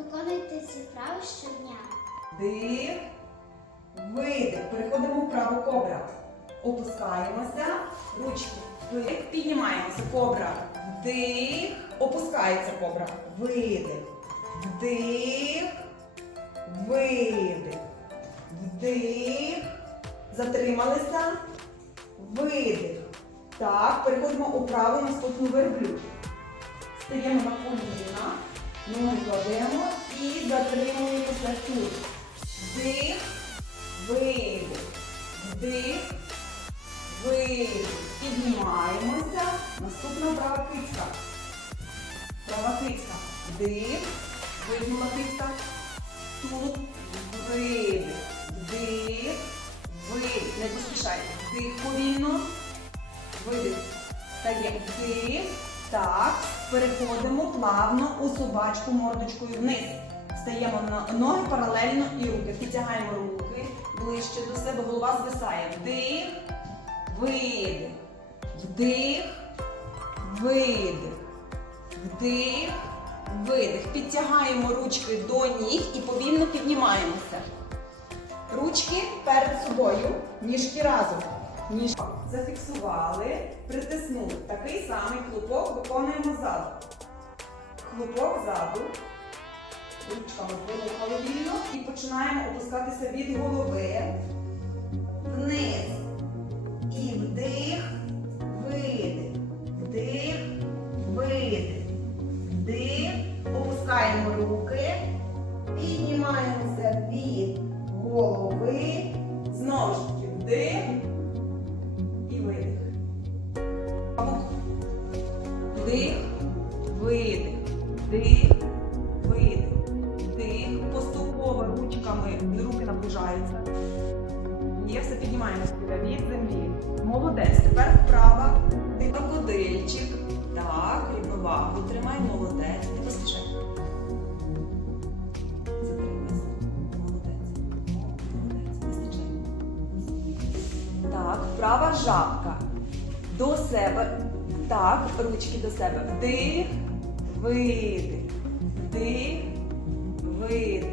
Виконуйте ці вправи щодня. Вдих, видих. Переходимо в праву кобра. Опускаємося. Ручки. Вдих. Піднімаємося. Кобра. Вдих. Опускається кобра. Видих. Вдих. Видих. Вдих. Затрималися. Видих. Так, переходимо у праву наступну верблюд. Стаємо на коліна. Ноги кладемо і затримуємося тут. Вдих, видих, вдих, видих. Піднімаємося. Наступна права кицька. Права кицька. Вдих, вигнула кицька. Тут видих, вдих, видих. Не поспішайте. Вдих повільно. Видих. Стає вдих. Так. Переходимо плавно у собачку мордочкою вниз. Стаємо на ноги паралельно і руки. Підтягаємо руки ближче до себе, голова звисає. Вдих, видих. Вдих, видих. Вдих, видих. Підтягаємо ручки до ніг і повільно піднімаємося. Ручки перед собою, ніжки разом. Ніж зафіксували, притиснули. Такий самий хлопок виконуємо ззаду. Хлопок ззаду. Ручками вибухали вільно і починаємо опускатися від голови вниз. Вдих, видих, вдих, видих, вдих. Поступово ручками руки наближаються. Є, все піднімаємося від землі. Молодець. Тепер вправа. Ти крокодильчик. Так, рівновагу. Тримай, молодець. Не поспішай. Затримайся. Молодець. Молодець. Вистачай. Так, вправа жабка. До себе. Так, ручки до себе. Вдих, видих. Вдих, видих.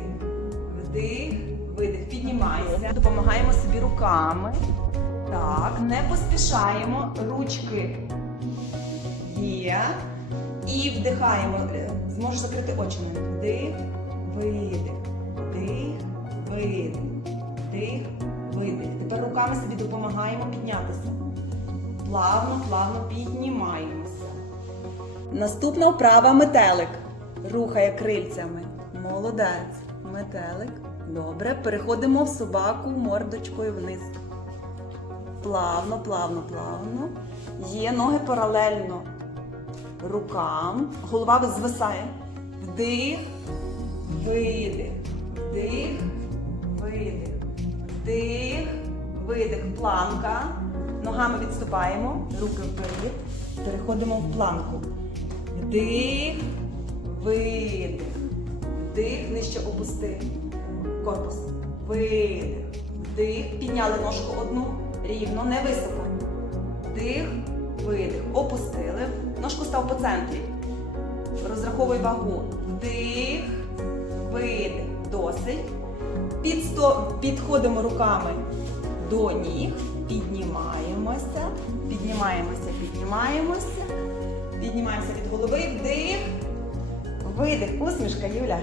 Вдих, видих. Піднімайся. Допомагаємо собі руками. Так, не поспішаємо. Ручки є. І вдихаємо. Е, Зможеш закрити очі. Вдих, видих. Вдих, видих. Вдих, видих. Тепер руками собі допомагаємо піднятися. Плавно, плавно піднімаємося. Наступна вправа метелик. Рухає крильцями. Молодець. Метелик. Добре. Переходимо в собаку мордочкою вниз. Плавно, плавно, плавно. Є ноги паралельно рукам. Голова звисає. Вдих, видих. Вдих, видих. Вдих, видих. Планка. Ногами відступаємо. Руки вперед. Переходимо в планку. Вдих, видих. Вдих, нижче опусти. Корпус. Видих. Вдих. Підняли ножку одну. Рівно, не високо. Вдих, видих. Опустили. Ножку став по центрі. Розраховуй вагу. Вдих, видих. Досить. Підсто... Підходимо руками до ніг. Піднімаємося. Піднімаємося, піднімаємося. Піднімаємося від голови. Вдих. Видих. Усмішка, Юля.